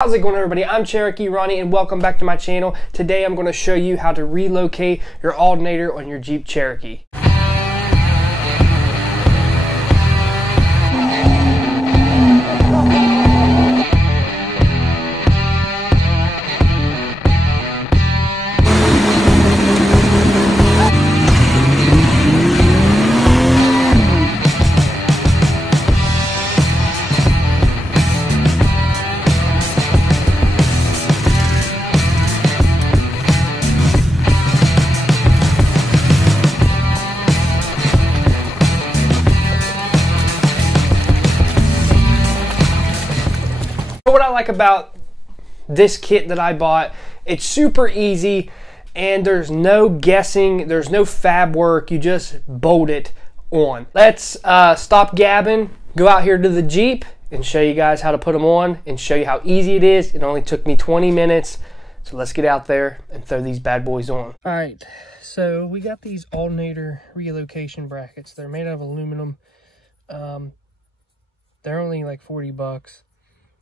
How's it going, everybody? I'm Cherokee Ronnie and welcome back to my channel. Today I'm going to show you how to relocate your alternator on your Jeep Cherokee. What I like about this kit that I bought, it's super easy and there's no guessing, there's no fab work, you just bolt it on. Let's stop gabbing, go out here to the Jeep and show you guys how to put them on and show you how easy it is. It only took me 20 minutes, so let's get out there and throw these bad boys on. All right, so we got these alternator relocation brackets. They're made out of aluminum. They're only like 40 bucks.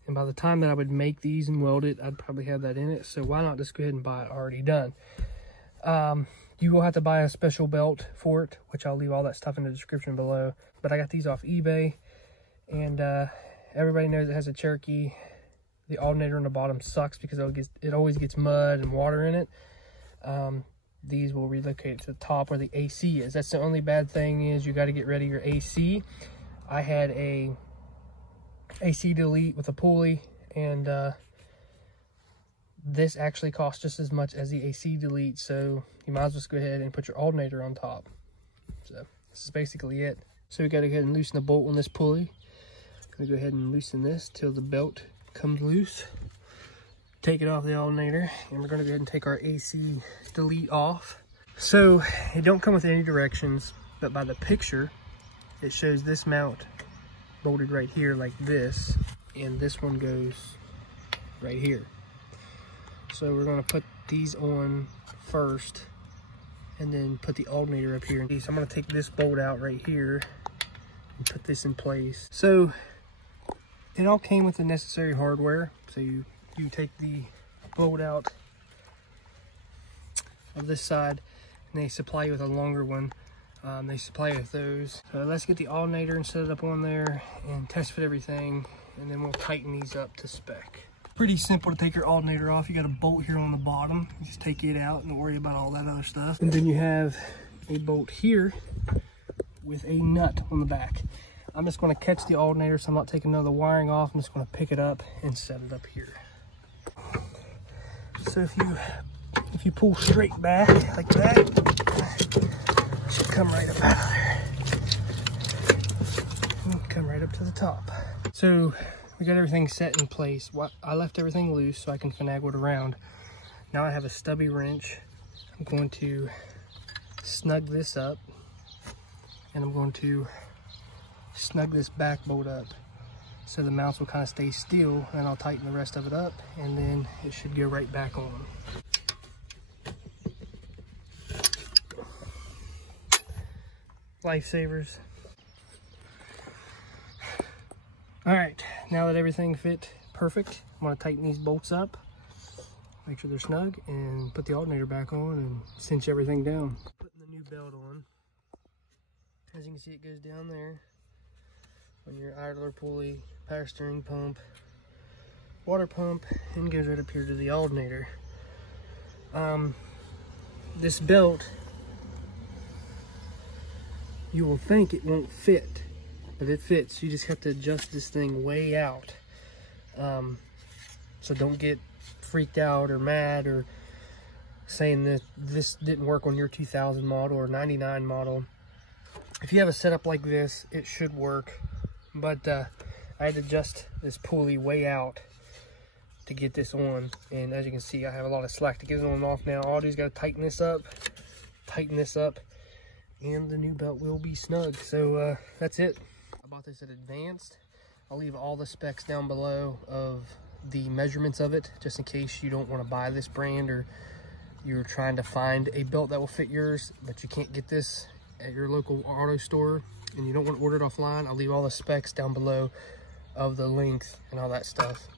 And by the time that I would make these and weld it, I'd probably have that in it. So why not just go ahead and buy it already done? You will have to buy a special belt for it, which I'll leave all that stuff in the description below. But I got these off eBay. And everybody knows it has a Cherokee. The alternator on the bottom sucks because it always gets mud and water in it. These will relocate to the top where the AC is. That's the only bad thing, is you got to get rid of your AC. I had a AC delete with a pulley, and this actually costs just as much as the AC delete, so you might as well just go ahead and put your alternator on top. So this is basically it. So we got to go ahead and loosen the bolt on this pulley. I'm gonna go ahead and loosen this till the belt comes loose. Take it off the alternator, and we're gonna go ahead and take our AC delete off. So it don't come with any directions, but by the picture it shows this mount bolted right here like this, and this one goes right here. So we're going to put these on first and then put the alternator up here. So I'm going to take this bolt out right here and put this in place. So it all came with the necessary hardware. So you take the bolt out of this side and they supply you with a longer one. They supply with those. So let's get the alternator and set it up on there and test fit everything, and then we'll tighten these up to spec. Pretty simple to take your alternator off. You got a bolt here on the bottom. You just take it out and don't worry about all that other stuff. And then you have a bolt here with a nut on the back. I'm just going to catch the alternator, so I'm not taking none of the wiring off. I'm just going to pick it up and set it up here. So if you pull straight back like that, should come right up out of there and come right up to the top. So we got everything set in place. I left everything loose so I can finagle it around. Now I have a stubby wrench. I'm going to snug this up, and I'm going to snug this back bolt up so the mounts will kind of stay still, and I'll tighten the rest of it up, and then it should go right back on. Lifesavers. All right, now that everything fit perfect, I'm going to tighten these bolts up, make sure they're snug, and put the alternator back on and cinch everything down. Putting the new belt on. As you can see, it goes down there on your idler pulley, power steering pump, water pump, and goes right up here to the alternator. This belt, you will think it won't fit, but it fits. You just have to adjust this thing way out. So don't get freaked out or mad or saying that this didn't work on your 2000 model or 99 model. If you have a setup like this, it should work. But I had to adjust this pulley way out to get this on. And as you can see, I have a lot of slack to get it on and off now. All I do is got to tighten this up, and the new belt will be snug. So that's it. I bought this at Advanced. I'll leave all the specs down below of the measurements of it, just in case you don't want to buy this brand or you're trying to find a belt that will fit yours, but you can't get this at your local auto store and you don't want to order it offline. I'll leave all the specs down below of the length and all that stuff.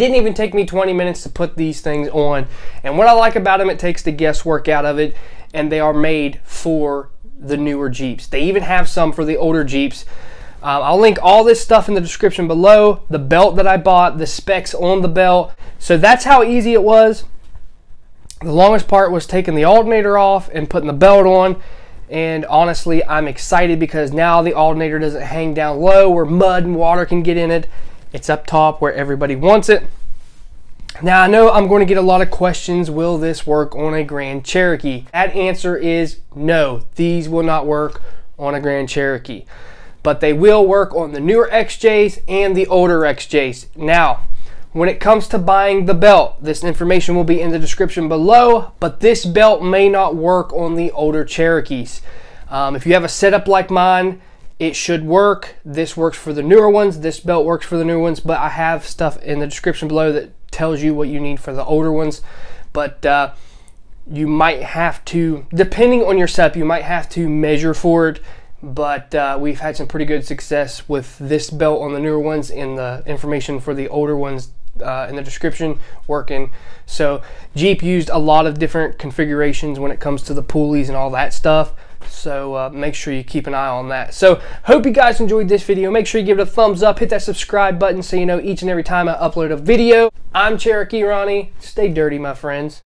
didn't even take me 20 minutes to put these things on. And what I like about them, it takes the guesswork out of it, and they are made for the newer Jeeps. They even have some for the older Jeeps. I'll link all this stuff in the description below, the belt that I bought, the specs on the belt. So that's how easy it was. The longest part was taking the alternator off and putting the belt on. And honestly, I'm excited because now the alternator doesn't hang down low where mud and water can get in it. It's up top where everybody wants it. Now I know I'm going to get a lot of questions. Will this work on a Grand Cherokee? That answer is no. These will not work on a Grand Cherokee. But they will work on the newer XJs and the older XJs. Now, when it comes to buying the belt, this information will be in the description below, but this belt may not work on the older Cherokees. If you have a setup like mine, it should work. This works for the newer ones. This belt works for the newer ones, but I have stuff in the description below that tells you what you need for the older ones. But you might have to, depending on your setup, you might have to measure for it. But we've had some pretty good success with this belt on the newer ones, and the information for the older ones in the description working. So Jeep used a lot of different configurations when it comes to the pulleys and all that stuff. So make sure you keep an eye on that. So hope you guys enjoyed this video. Make sure you give it a thumbs up, hit that subscribe button so you know each and every time I upload a video. I'm Cherokee Ronnie. Stay dirty, my friends.